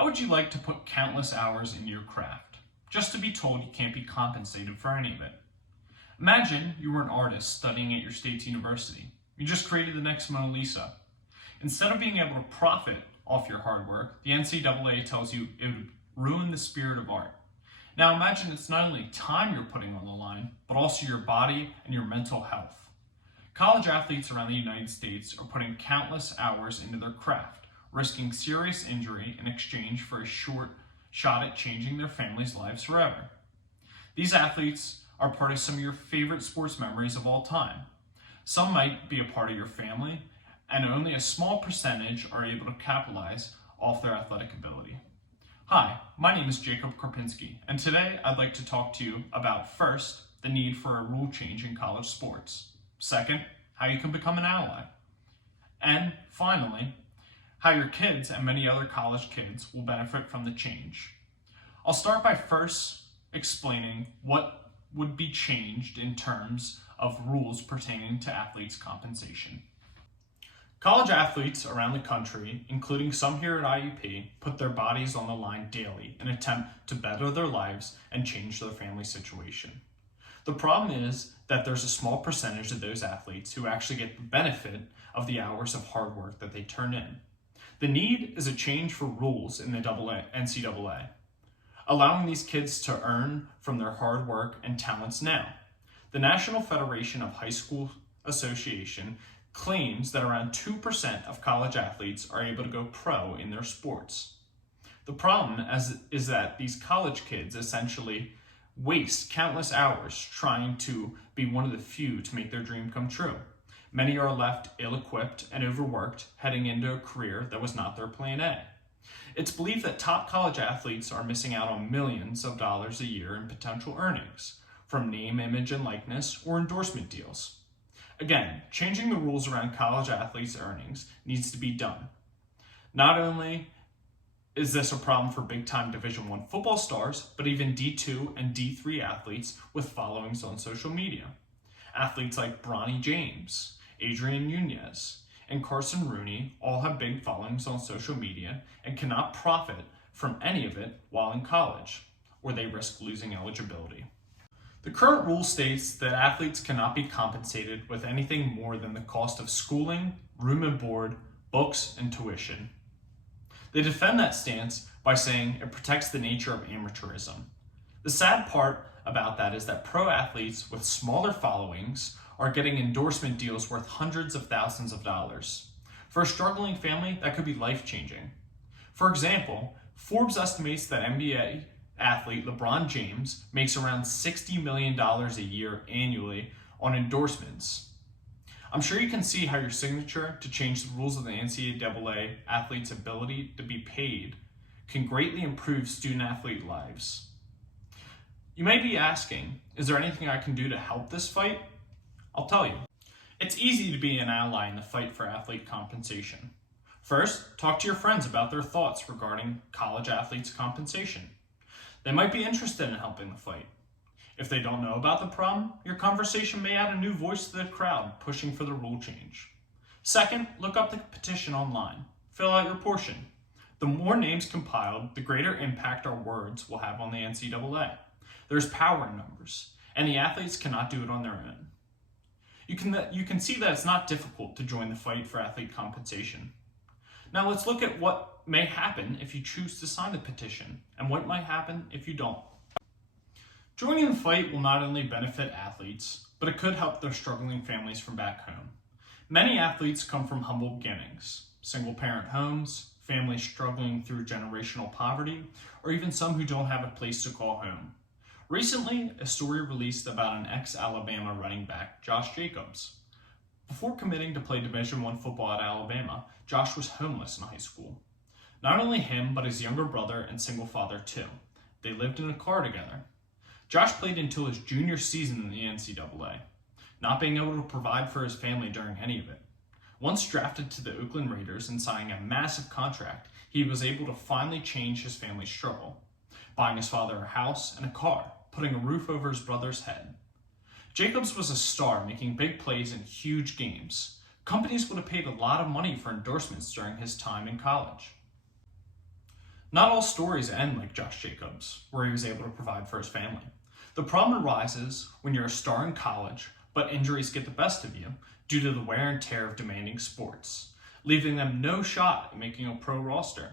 How would you like to put countless hours into your craft, just to be told you can't be compensated for any of it? Imagine you were an artist studying at your state's university. You just created the next Mona Lisa. Instead of being able to profit off your hard work, the NCAA tells you it would ruin the spirit of art. Now imagine it's not only time you're putting on the line, but also your body and your mental health. College athletes around the United States are putting countless hours into their craft, risking serious injury in exchange for a short shot at changing their families' lives forever. These athletes are part of some of your favorite sports memories of all time. Some might be a part of your family, and only a small percentage are able to capitalize off their athletic ability. Hi, my name is Jacob Karpinski, and today I'd like to talk to you about, first, the need for a rule change in college sports. Second, how you can become an ally. And finally, how your kids and many other college kids will benefit from the change. I'll start by first explaining what would be changed in terms of rules pertaining to athletes' compensation. College athletes around the country, including some here at IUP, put their bodies on the line daily in an attempt to better their lives and change their family situation. The problem is that there's a small percentage of those athletes who actually get the benefit of the hours of hard work that they turn in. The need is a change for rules in the NCAA, allowing these kids to earn from their hard work and talents now. The National Federation of High School Association claims that around 2% of college athletes are able to go pro in their sports. The problem is that these college kids essentially waste countless hours trying to be one of the few to make their dream come true. Many are left ill-equipped and overworked, heading into a career that was not their plan A. It's believed that top college athletes are missing out on millions of dollars a year in potential earnings from name, image, and likeness or endorsement deals. Again, changing the rules around college athletes' earnings needs to be done. Not only is this a problem for big-time Division I football stars, but even D2 and D3 athletes with followings on social media. Athletes like Bronny James, Adrian Nunez, and Carson Rooney all have big followings on social media and cannot profit from any of it while in college, or they risk losing eligibility. The current rule states that athletes cannot be compensated with anything more than the cost of schooling, room and board, books, and tuition. They defend that stance by saying it protects the nature of amateurism. The sad part about that is that pro athletes with smaller followings are getting endorsement deals worth hundreds of thousands of dollars. For a struggling family, that could be life-changing. For example, Forbes estimates that NBA athlete LeBron James makes around $60 million a year annually on endorsements. I'm sure you can see how your signature to change the rules of the NCAA athletes' ability to be paid can greatly improve student-athlete lives. You may be asking, is there anything I can do to help this fight? I'll tell you. It's easy to be an ally in the fight for athlete compensation. First, talk to your friends about their thoughts regarding college athletes' compensation. They might be interested in helping the fight. If they don't know about the problem, your conversation may add a new voice to the crowd pushing for the rule change. Second, look up the petition online. Fill out your portion. The more names compiled, the greater impact our words will have on the NCAA. There's power in numbers, and the athletes cannot do it on their own. You can see that it's not difficult to join the fight for athlete compensation. Now let's look at what may happen if you choose to sign the petition, and what might happen if you don't. Joining the fight will not only benefit athletes, but it could help their struggling families from back home. Many athletes come from humble beginnings, single-parent homes, families struggling through generational poverty, or even some who don't have a place to call home. Recently, a story released about an ex-Alabama running back, Josh Jacobs. Before committing to play Division I football at Alabama, Josh was homeless in high school. Not only him, but his younger brother and single father too. They lived in a car together. Josh played until his junior season in the NCAA, not being able to provide for his family during any of it. Once drafted to the Oakland Raiders and signing a massive contract, he was able to finally change his family's struggle, buying his father a house and a car, putting a roof over his brother's head. Jacobs was a star, making big plays in huge games. Companies would have paid a lot of money for endorsements during his time in college. Not all stories end like Josh Jacobs, where he was able to provide for his family. The problem arises when you're a star in college, but injuries get the best of you due to the wear and tear of demanding sports, leaving them no shot at making a pro roster.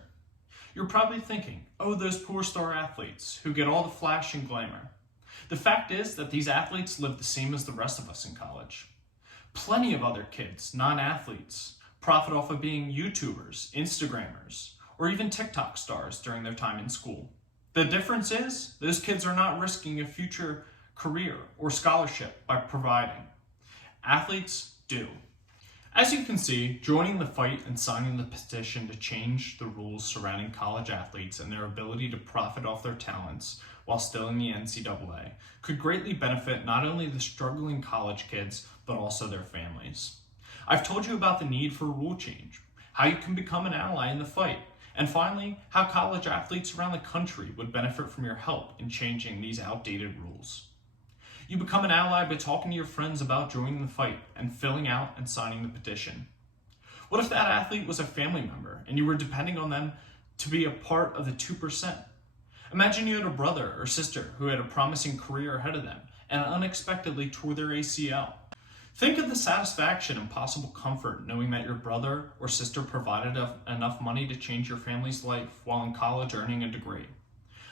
You're probably thinking, oh, those poor star athletes who get all the flash and glamour. The fact is that these athletes live the same as the rest of us in college. Plenty of other kids, non-athletes, profit off of being YouTubers, Instagrammers, or even TikTok stars during their time in school. The difference is, those kids are not risking a future career or scholarship by providing. Athletes do. As you can see, joining the fight and signing the petition to change the rules surrounding college athletes and their ability to profit off their talents while still in the NCAA could greatly benefit not only the struggling college kids, but also their families. I've told you about the need for rule change, how you can become an ally in the fight, and finally, how college athletes around the country would benefit from your help in changing these outdated rules. You become an ally by talking to your friends about joining the fight and filling out and signing the petition. What if that athlete was a family member and you were depending on them to be a part of the 2%? Imagine you had a brother or sister who had a promising career ahead of them and unexpectedly tore their ACL. Think of the satisfaction and possible comfort knowing that your brother or sister provided enough money to change your family's life while in college earning a degree.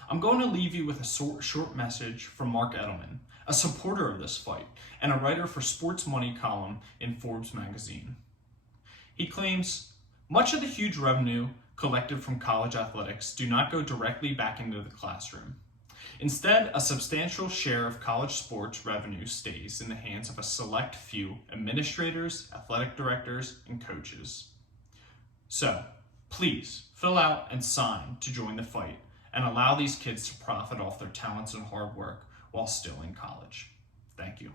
I'm going to leave you with a short message from Mark Edelman, a supporter of this fight and a writer for Sports Money column in Forbes magazine. He claims, much of the huge revenue collected from college athletics do not go directly back into the classroom. Instead, a substantial share of college sports revenue stays in the hands of a select few administrators, athletic directors, and coaches. So, please fill out and sign to join the fight and allow these kids to profit off their talents and hard work while still in college. Thank you.